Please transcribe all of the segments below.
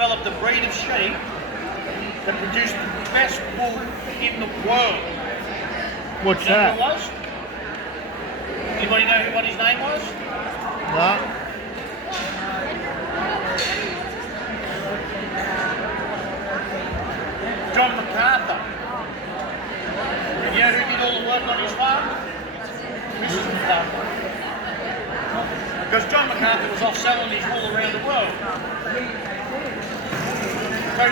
Developed a breed of sheep that produced the best wool in the world. What's You know that? who it was? Anybody know what his name was? No. John MacArthur. And you know who did all the work on his farm? Mrs. MacArthur. Because John MacArthur was off selling his wool around the world. So,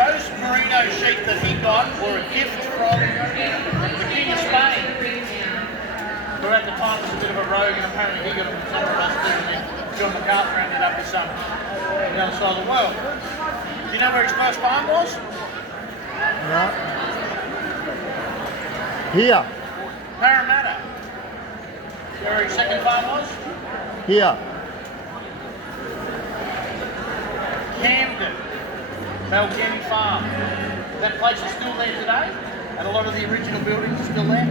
those merino sheep that he got were a gift from the King of Spain, who at the time was a bit of a rogue, and apparently he got them from somewhere else too, and then John MacArthur ended up with some on the other side of the world. Do you know where his first farm was? No. Here. Parramatta. Where his second farm was? Here. Camden. Balgany Farm. That place is still there today, and a lot of the original buildings are still there.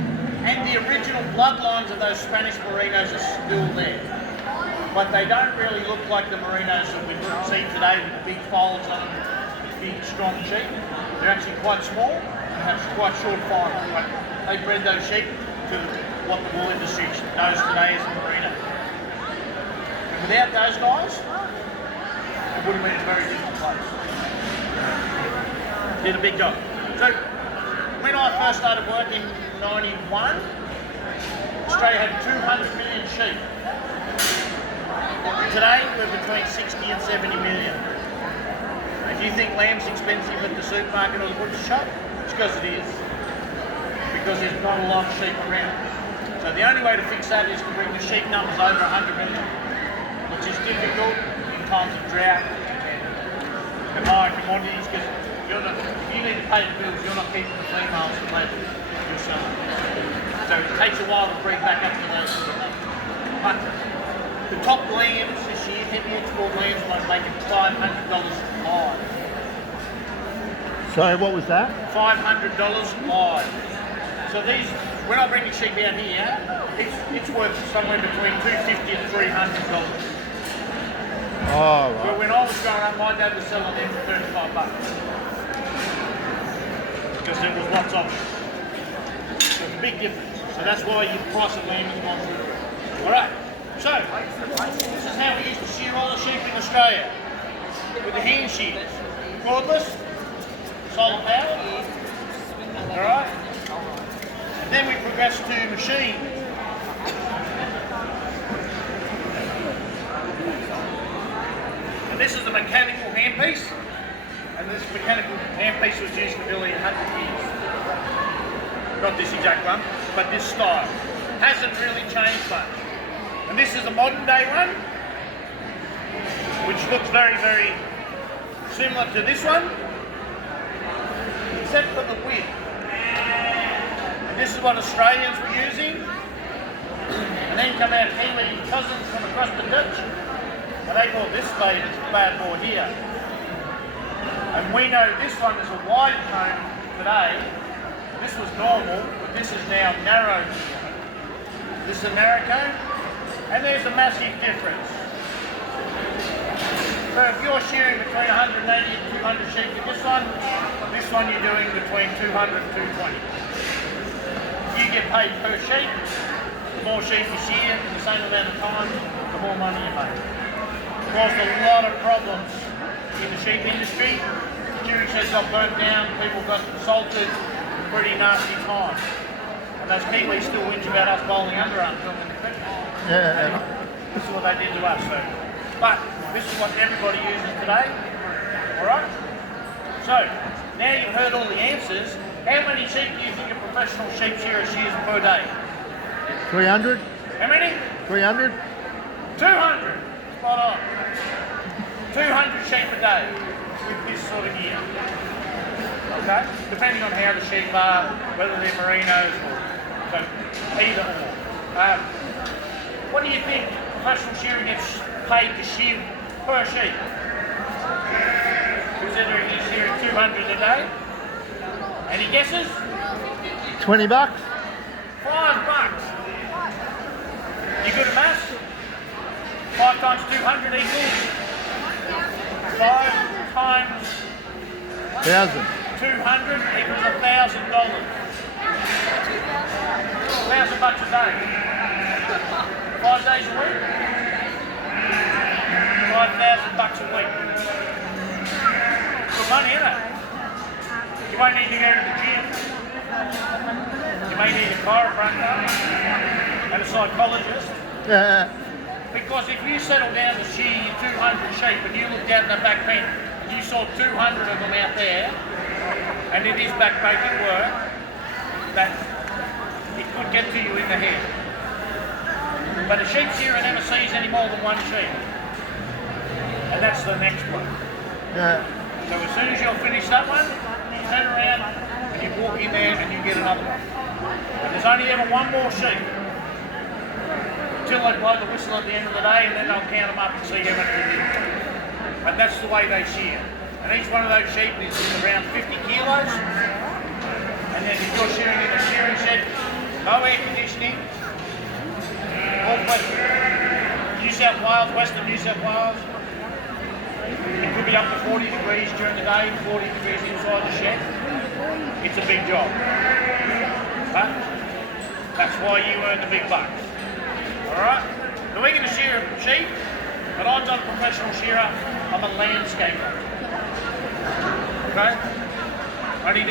And the original bloodlines of those Spanish merinos are still there. But they don't really look like the merinos that we see today with the big folds on them, big strong sheep. They're actually quite small and have quite short fibers. But they bred those sheep to what the wool industry knows today as a merino. And without those guys, it would have been a very different place. Did a big job. So when I first started working in 91, Australia had 200 million sheep. Today we're between 60 and 70 million. If you think lamb's expensive at the supermarket or the butcher shop, it's because it is. Because there's not a lot of sheep around. So the only way to fix that is to bring the sheep numbers over 100 million, which is difficult in times of drought and higher commodities, because if you need to pay the bills, you're not keeping the females to lay your son. So it takes a while to breed back up to those sort of numbers. But the top lambs this year, heavy export lambs, might make it $500 live. Sorry, what was that? $500 live. So these, when I bring the sheep out here, it's worth somewhere between $250 and $300. Oh, But right. when I was growing up, my dad was selling them for $35. Because there was lots of them. So it's a big difference. So that's why your price of lamb has gone through. Alright, so this is how we used to shear all the sheep in Australia. With the hand shears. Cordless, solar powered. Alright? And then we progressed to machine. And this is a mechanical handpiece. And this mechanical handpiece was used for nearly 100 years. Not this exact one, but this style. Hasn't really changed much. And this is a modern day one, which looks very, very similar to this one, except for the width. And this is what Australians were using. And then come out Kiwi cousins from across the ditch, and they bought this bad boy here. And we know this one is a wide cone today. This was normal, but this is now narrow. This is a narrow cone, and there's a massive difference. So if you're shearing between 180 and 200 sheep with this one you're doing between 200 and 220. You get paid per sheep. The more sheep you shear in the same amount of time, the more money you make. Caused a lot of problems in the sheep industry. Dairy sheds got burnt down, people got assaulted, pretty nasty time. And those Kiwis still whinge about us bowling underarm filming the picture. Yeah. This is what they did to us. So. But this is what everybody uses today. Alright? So, now you've heard all the answers. How many sheep do you think a professional sheep shearer shears per day? 300? How many? 300? 200! Spot on. 200 sheep a day with this sort of gear. Okay? Depending on how the sheep are, whether they're merinos or so either or. What do you think professional shearer gets paid to shear per sheep? Considering he's shearing 200 a day? Any guesses? $20? $5. You good at maths? 5 times 200 equals $500. 1,000. 200 equals $1,000. $1,000 a day. 5 days a week. $5,000 a week. Good money, isn't it? You won't need to go to the gym. You may need a chiropractor and a psychologist. Yeah. Because if you settle down to shear your 200 sheep and you look down the back pen and you saw 200 of them out there, and it is backbreaking work, that it could get to you in the head. But a sheep shearer never sees any more than one sheep. And that's the next one. Yeah. So as soon as you'll finish that one, you turn around and you walk in there and you get another one. And there's only ever one more sheep until they blow the whistle at the end of the day, and then they'll count them up and see how much they did. But that's the way they shear. And each one of those sheep is around 50 kilos. And then if you're shearing in a shearing shed, no air conditioning, all New South Wales, Western New South Wales, it could be up to 40 degrees during the day, 40 degrees inside the shed. It's a big job. But that's why you earn the big bucks. Alright? Now we're going to shear sheep, but I'm not a professional shearer, I'm a landscaper. Okay? I only do